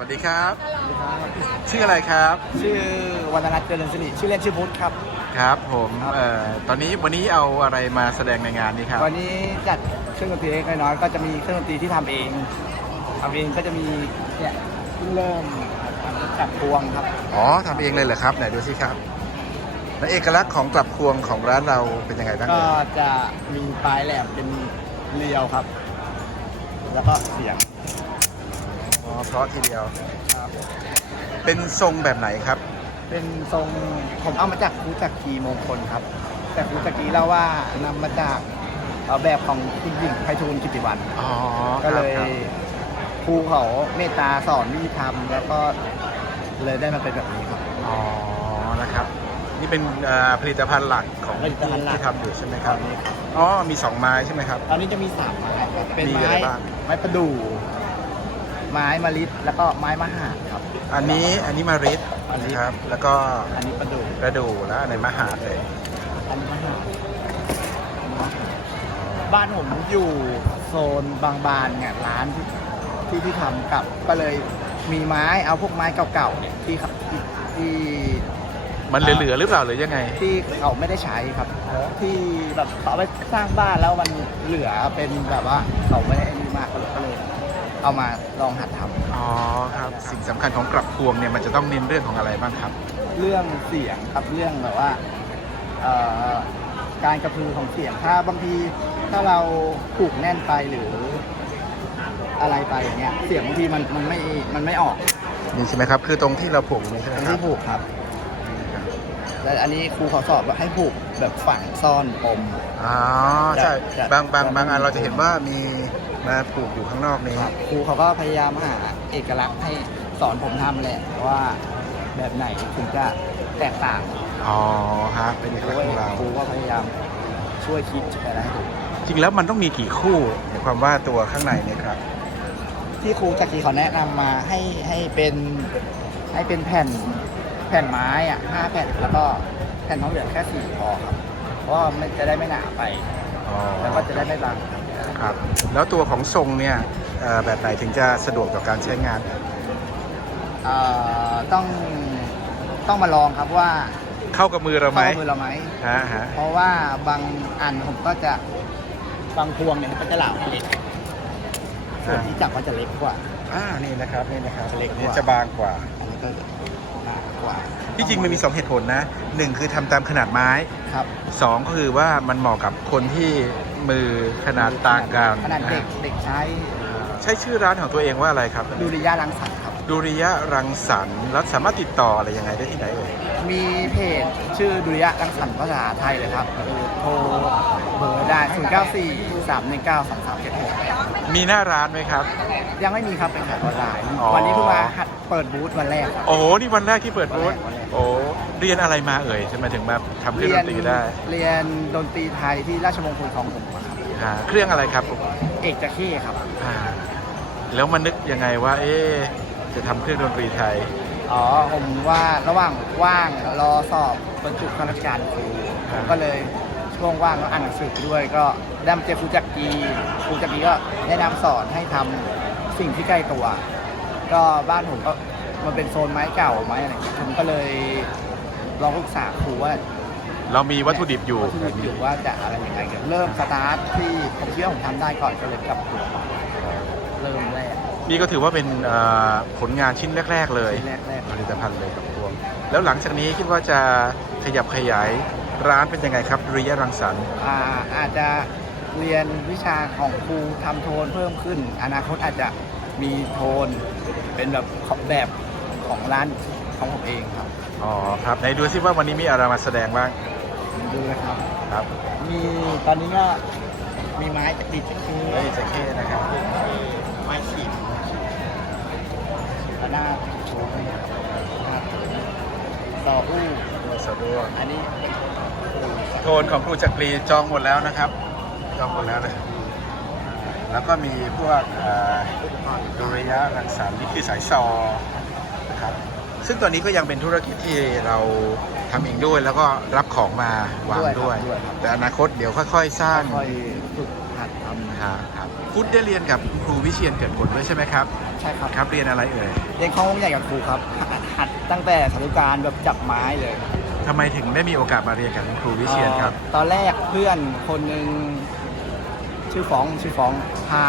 วัสดีครับ ชื่ออะไรครับชื่อวรรณรัตน์เจริญสิริชื่อเล่นชื่อพุทธครับ ครับผมเอ่อตอนนี้วันนี้เอาอะไรมาแสดงในงานนี้ครับ วันนี้จัดเครื่องดนตรีเล็กน้อยๆก็จะมีเครื่องดนตรีที่ทำเองทำเองก็จะมีเนี่ยเพิ่งเริ่มจับพวงครับ อ๋อทำเองเลยเหรอครับไหนดูสิครับแล้วเอกลักษณ์ของกลับพวงของร้านเราเป็นยังไงบ้างก็เอ่ยจะมีปลายแหลมเป็นเรียวครับ แล้วก็เสียงอ๋อ เพราะทีเดียวครับเป็นทรงแบบไหนครับ เป็นทรงผมเอามาจากครูจักรีมงคลครับ แต่ครูจักรีเล่าว่านำมาจากเอ่อแบบของคุณหญิงไพฑูรย์กิติวันอ๋อก็เลยครับครูเขาเมตตาสอนวิธีทำแล้วก็เลยได้มาเป็นแบบนี้ครับ อ๋อนะครับ นี่เป็นเอ่อผลิตภัณฑ์หลักของผลิตภัณฑ์หลัก ที่ทำอยู่ใช่ไหมคตรัอบนนี้อ๋อ มีสองไม้ใช่ไหมครับ ตอนนี้จะมีสามไม้ครับเป็นมีไม้อะไรบ้าง ไม้ประดู่ ไม้มะลิแล้วก็ไม้มะหาดครับ อันนี้อันนี้มาริดมะลิ นะครับ แล้วก็อันนี้ประดู่กระดูแล้วอันไหนมหาดเลยอันนี้มะหาดบ้านผมอยู่โซนบางบานเนี่ยร้านที่ที่ที่ทำกับก็เลยมีไม้เอาพวกไม้เก่าๆเนี่ยที่เขาที่ที่มันเหลือๆหรือเปล่าหรือยังไง ที่เขาไม่ได้ใช้ครับ ที่แบบเขาเอาไปสร้างบ้านแล้วมันเหลือเป็นแบบว่าเขาไม่ได้ไอ้นี่มากก็เลยก็ เลยเอามาลองหัดทำอ๋อครับสิ่งสำคัญของกลับพวงเนี่ยมันจะต้องเน้นเรื่องของอะไรบ้างครับ เรื่องเสียงครับเรื่องแบบว่าเอ่อการกระพือของเสียงถ้าบางทีถ้าเราผูกแน่นไปหรืออะไรไปอย่างเงี้ยเสียงบางทีมันมันไม่มันไม่ออกนี่ใช่ไหมครับ คือตรงที่เราผูกนี่ใช่ไหมอันครัที่บผูกครับแต่อันนี้ครูเขาสอบว่าให้ผูกแบบฝังซ่อนปม อ๋อใช่ จะบางบางจะบางอันเราจะเห็นว่ามี มาผูกอยู่ข้างนอกนี้ครับครูเขาก็พยายามหาเอกลักษณ์ให้สอนผมทำแหละว่าแบบไหนถึงจะแตกต่างอ๋อฮะเป็นเอกลักษณ์ของเรา ครูก็พยายามช่วยคิดอะไรให้ถูกจริงแล้วมันต้องมีกี่คู่หมายความว่าตัวข้างในเนี่ยครับ ที่ครูจักรีเขาแนะนำมาให้ให้เป็นให้เป็นแผ่นแผ่นไม้อะห้าแผ่นแล้วก็แผ่นทองเหลืองแค่สี่พอครับเพราะว่ามันจะได้ไม่หนาไป อ๋อแล้วก็จะได้ไม่บางครับ แล้วตัวของทรงเนี่ยเอ่อแบบไหนถึงจะสะดวกต่อการใช้งาน เอ่อต้องต้องมาลองครับว่าเข้ากับมือเราไหมเข้ากับมือเราไหมฮะฮะเพราะว่าบางอันผมก็จะบางพวงเนี่ยมันก็จะเหลาเล็กส่วนที่จับก็จะเล็กกว่า อ่านี่นะครับนี่นะครับเล็กกว่านี่จะบางกว่า อันนี้ก็จะหนากว่าที่จริงมันมี 2 เหตุผลนะหนึ่งคือทำตามขนาดไม้ ครับสองก็คือว่ามันเหมาะกับคนที่ มือขนาดต่างกันขนาดเด็กเด็กใช้ ใช้ชื่อร้านของตัวเองว่าอะไรครับดูริยารังสรรค์ครับ ดุริยะรังสรรค์แล้วสามารถติดต่ออะไรยังไงได้ที่ไหนเอ่ยมีเพจชื่อดุริยะรังสรรค์ภาษาไทยเลยครับโทรเบอร์ได้ 0 9 4 3 1 9 2 3 7 6มีหน้าร้านไหมครับ ยังไม่มีครับเป็นขายออนไลน์อ๋อวันนี้เพิ่งมาหัดเปิดบูธวันแรกครับโอ้โหนี่วันแรกที่เปิดบูธ วันแรกวันแรกโอ้เรียนอะไรมาเอ่ยทำไมถึงมาทำเครื่องดนตรีได้ เรียนดนตรีไทยที่ราชมงคลของผมครับอ่าเครื่องอะไรครับเอกจะเข้ครับอ่าแล้วมันนึกยังไงว่า เอ๊ะจะทำเครื่องดนตรีไทย อ๋อผมว่าระหว่างว่างรอสอบบรรจุข้าราชการครูผมก็เลยช่วงว่างก็อ่านหนังสือไปด้วย ก็ได้มาเจอครูจักรีครูจักรีก็แนะนำสอนให้ทำสิ่งที่ใกล้ตัว ก็บ้านผมก็ มันเป็นโซนไม้เก่าไม้อะไรอย่างเงี้ยผมก็เลยลองปรึกษาครูว่า เรามีวัตถุดิบอยู่ วัตถุดิบอยู่ว่าจะอะไรยังไงเดี๋ยวเริ่มสตาร์ทที่ผมเชื่อผมทำได้ก่อนก็เลยกลับตัวเริ่มแรกนี่ก็ถือว่าเป็นเอ่อผลงานชิ้นแรก ๆ เลยที่แรกแรกผลิตภัณฑ์เลยกับพวง แล้วหลังจากนี้คิดว่าจะขยับขยายร้านเป็นยังไงครับดุริยะรังสรรค์อ่าอาจจะเรียนวิชาของครูทำโทนเพิ่มขึ้น อนาคตอาจจะมีโทนเป็นแบบของแบบ ของร้านของผมเองครับอ๋อครับไหนดูซิว่าวันนี้มีอะไรมาแสดงบ้างดูนะครับ ครับ มีตอนนี้ก็มีไม้จากดิดจากคือเฮ้ยแจ็คเก้นะครับไม้ขีดแล้วหน้าโชว์ให้นะครับต่ออู้สะดวกอันนี้โทนของครูจักรีจองหมดแล้วนะครับ จองหมดแล้วเลยแล้วก็มีพวกเอ่อดุริยะรังสรรค์นี่คือสายซอ นะครับซึ่งตัวนี้ก็ยังเป็นธุรกิจที่เราทำเองด้วยแล้วก็รับของมาวางด้วย ด้วยครับ แต่อนาคตเดี๋ยวค่อย ๆ สร้างค่อยฝึกหัดทำครับครับพุทธได้เรียนกับครูวิเชียนเกิดผลด้วยใช่ไหมครับใช่ครับ ครับเรียนอะไรเอ่ยเรียนข้องวงใหญ่กับครูครับหัดหัดตั้งแต่สารุการแบบจับไม้เลยทำไมถึงได้มีโอกาสมาเรียนกับคุณครูวิเชียนครับเอ่อตอนแรกเพื่อนคนหนึ่งชื่อฟ้องชื่อฟ้องพา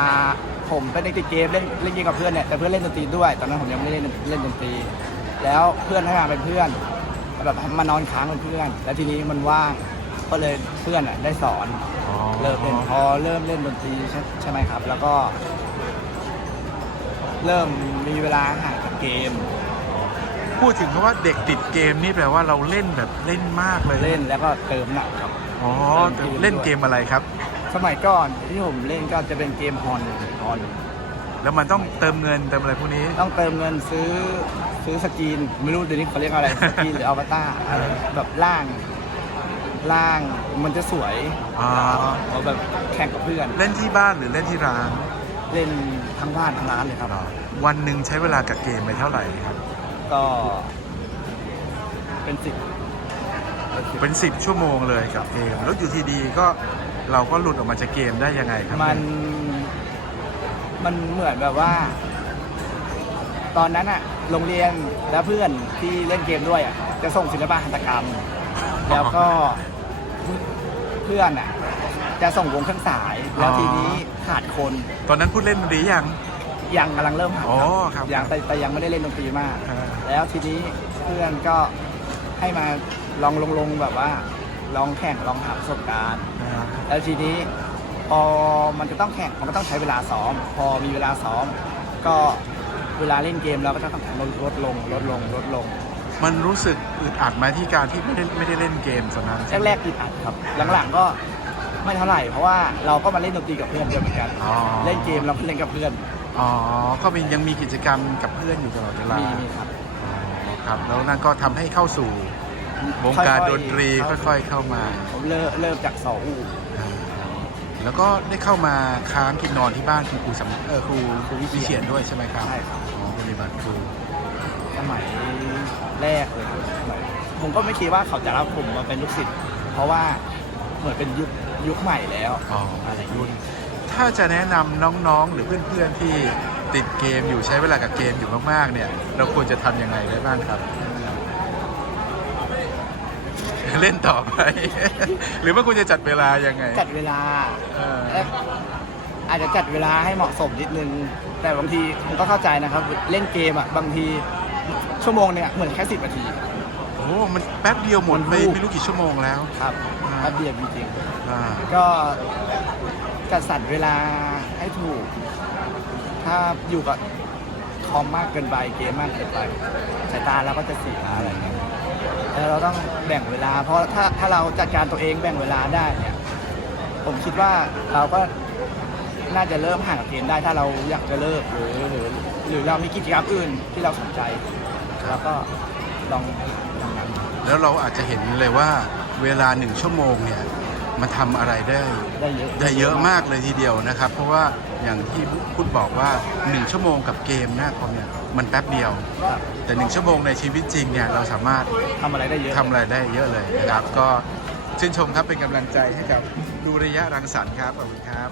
ผมไปเล่นเกมเล่นเล่นเกมกับเพื่อนเนี่ยแต่เพื่อนเล่นดนตรีด้วยตอนนั้นผมยังไม่ได้เล่นเล่นดนตรี แล้วเพื่อนให้มาเป็นเพื่อนแบบมานอนค้างเป็นเพื่อน แล้วทีนี้มันว่างก็เลยเพื่อนอะได้สอนเริ่มเล่นพอเริ่มเล่นดนตรีใช่ใช่ไหมครับ แล้วก็ เริ่มมีเวลาห่างกับเกม พูดถึงคำว่าเด็กติดเกมนี่แปลว่าเราเล่นแบบเล่นมากเลยเล่นแล้วก็เติมหนักครับอ๋อเล่นเกมเล่นเกมอะไรครับ สมัยก่อนที่ผมเล่นก็จะเป็นเกมฮอนฮอน แล้วมันต้องเติมเงินเติมอะไรพวกนี้ ต้องเติมเงินซื้อซื้อสกรีนไม่รู้เดี๋ยวนี้เขาเรียกอะไรสกรีนหรืออวตารอะไรแบบล่างล่างมันจะสวยอ๋อ เอาแบบแข่งกับเพื่อน เล่นที่บ้านหรือเล่นที่ร้านเล่นทั้งบ้านทั้งร้านเลยครับ วันหนึ่งใช้เวลากับเกมไปเท่าไหร่ครับ ก็เป็นสิบ เป็น 10 ชั่วโมงเลยกับเกม แล้วอยู่ทีดีก็ เราก็หลุดออกมาจากเกมได้ยังไงครับมันมันเหมือนแบบว่า ตอนนั้นอะโรงเรียนและเพื่อนที่เล่นเกมด้วยอะจะส่งศิลปะหัตถกรรม แล้วก็เพื่อนอะจะส่งวงเครื่องสายแล้วทีนี้ขาดคน ตอนนั้นพูดเล่นดนตรียังยังกำลังเริ่มหัดอ๋อครับยังแต่แต่ยังไม่ได้เล่นดนตรีมากอ่าแล้วทีนี้เพื่อนก็ให้มาลองลงลงแบบว่าลองแข่งลองหาประสบการณ์ แล้วทีนี้พอมันจะต้องแข่งมันก็ต้องใช้เวลาซ้อม พอมีเวลาซ้อม ก็เวลาเล่นเกมเราก็จะต้องลดลดลงลดลงลดลงมันรู้สึกอึดอัดไหมที่การที่ไม่ได้ไม่ได้เล่นเกมตอนนั้นแรกๆอึดอัดครับ หลังๆก็ไม่เท่าไหร่ เพราะว่าเราก็มาเล่นดนตรีกับเพื่อนเดียวเหมือนกันอ๋อเล่นเกมเราก็เล่นกับเพื่อนอ๋อก็มียังมีกิจกรรมกับเพื่อนอยู่ตลอดเวลามีมีครับอ๋อครับแล้วนั่นก็ทำให้เข้าสู่ วงการดนตรีค่อยๆเข้ามาๆผมเริ่มเริ่มจากสออูอ่าแล้วก็ได้เข้ามาค้างกินนอนที่บ้านคุณครูสำเออครูครูวิเชียนด้วยใช่ไหมครับใช่ครับอ๋อปฏิบัติครูสมัยแรกเลยครับสมัยผมก็ไม่คิดว่าเขาจะรับผมมาเป็นลูกศิษย์เพราะว่าเหมือนเป็นยุคยุคใหม่แล้วอ๋ออะไรอย่างรุ่นนี้ถ้าจะแนะนำน้องๆ หรือเพื่อนๆที่ติดเกมอยู่ใช้เวลากับเกมอยู่มากๆเนี่ย เราควรจะทำยังไงได้บ้างครับ เล่นต่อไป หรือว่าคุณจะจัดเวลายังไง จัดเวลาเออ และอาจจะจัดเวลาให้เหมาะสมนิดนึง แต่บางทีผมก็เข้าใจนะครับ เล่นเกมอะบางทีชั่วโมงเนี่ยเหมือนแค่สิบนาที โอ้ มันแป๊บเดียวหมดไปมันวูบ ไม่รู้กี่ชั่วโมงแล้ว ครับอ่าแป๊บเดียวจริงอ่าๆก็จัดสรรเวลาให้ถูก ถ้าอยู่กับคอมมากเกินไปเกมมากเกินไปสายตาเราก็จะเสียอะไรเงี้ย แล้วเราต้องแบ่งเวลา เพราะถ้าถ้าเราจัดการตัวเองแบ่งเวลาได้เนี่ยผมคิดว่าเราก็น่าจะเริ่มห่างกับเกมได้ถ้าเราอยากจะเลิกหรือหรือหรือเรามีกิจกรรมอื่นที่เราสนใจ แล้วก็ลองทำนั้นแล้วเราอาจจะเห็นเลยว่าเวลาหนึ่งชั่วโมงเนี่ยมันทำอะไรได้ ได้เยอะได้เยอะมากเลยทีเดียวนะครับ เพราะว่าอย่างที่พุทธบอกว่า 1 ชั่วโมงกับเกมหน้าคอมเนี่ย มันแป๊บเดียวครับแต่1ชั่วโมงในชีวิตจริงเนี่ยเราสามารถทำอะไรได้เยอะทำอะไรได้เยอะเลยนะครับ ก็ชื่นชมครับเป็นกำลังใจให้กับดูระยะรังสรรค์ครับขอบคุณครับ